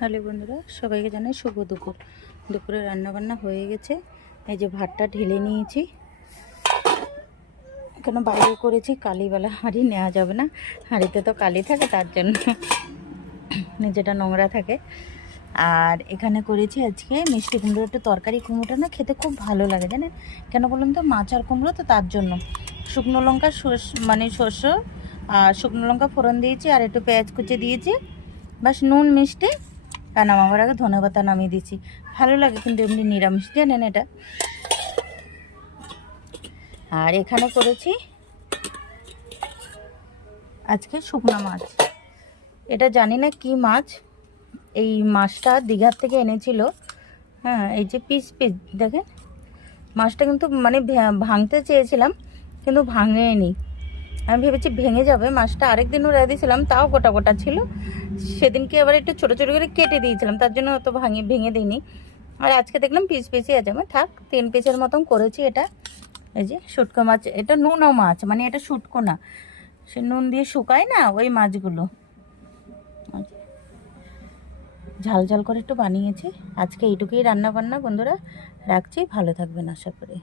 Hello বন্ধুরা, সবাইকে জানাই শুভ দুপুর। দুপুরে রান্নাবান্না হয়ে গেছে। এই যে ভাতটা ঢেলে নিয়েছি, কেন বাইরে করেছি, কালিওয়ালা হাঁড়ি নেওয়া যাবে না, হাঁড়িতে তো কালি থাকে, তার জন্য নিজেটা নোংরা থাকে। আর এখানে করেছি আজকে মিষ্টি কুমড়ো, একটু তরকারি। কুমড়োটা না খেতে খুব ভালো লাগে, জানেন কেন বলুন তো? মাছ আর কুমড়ো তো, তার জন্য শুকনো লঙ্কা শস্য আর শুকনো লঙ্কা ফোড়ন দিয়েছি, আর একটু পেঁয়াজ কুচি দিয়েছি, বাস নুন মিষ্টি, আর নামাবার আগে ধনেপাতা নামিয়ে দিয়েছি। ভালো লাগে কিন্তু এমনি নিরামিষ, জানেন এটা। আর এখানে করেছি আজকে শুকনা মাছ। এটা জানি না কি মাছ, এই মাছটা দীঘার থেকে এনেছিল। হ্যাঁ, এই যে পিস পিস দেখেন, মাছটা কিন্তু মানে ভাঙতে চেয়েছিলাম কিন্তু ভাঙেনি। আমি ভেবেছি ভেঙে যাবে মাছটা, আরেকদিনও রেঁধে দিয়েছিলাম, তাও গোটা গোটা ছিল। সেদিনকে আবার একটু ছোটো ছোটো করে কেটে দিয়েছিলাম, তার জন্য অত ভেঙে দিইনি। আর আজকে দেখলাম পিস পিসই আছে, আমার থাক 3 পিসের মতন করেছি এটা। এই যে শুটকো মাছ, এটা নুনো মাছ, মানে এটা শুটকো না, সে নুন দিয়ে শুকায় না ওই মাছগুলো, ঝাল ঝাল করে একটু বানিয়েছি। আজকে এইটুকুই রান্না বান্না বন্ধুরা, রাখছি, ভালো থাকবেন আশা করি।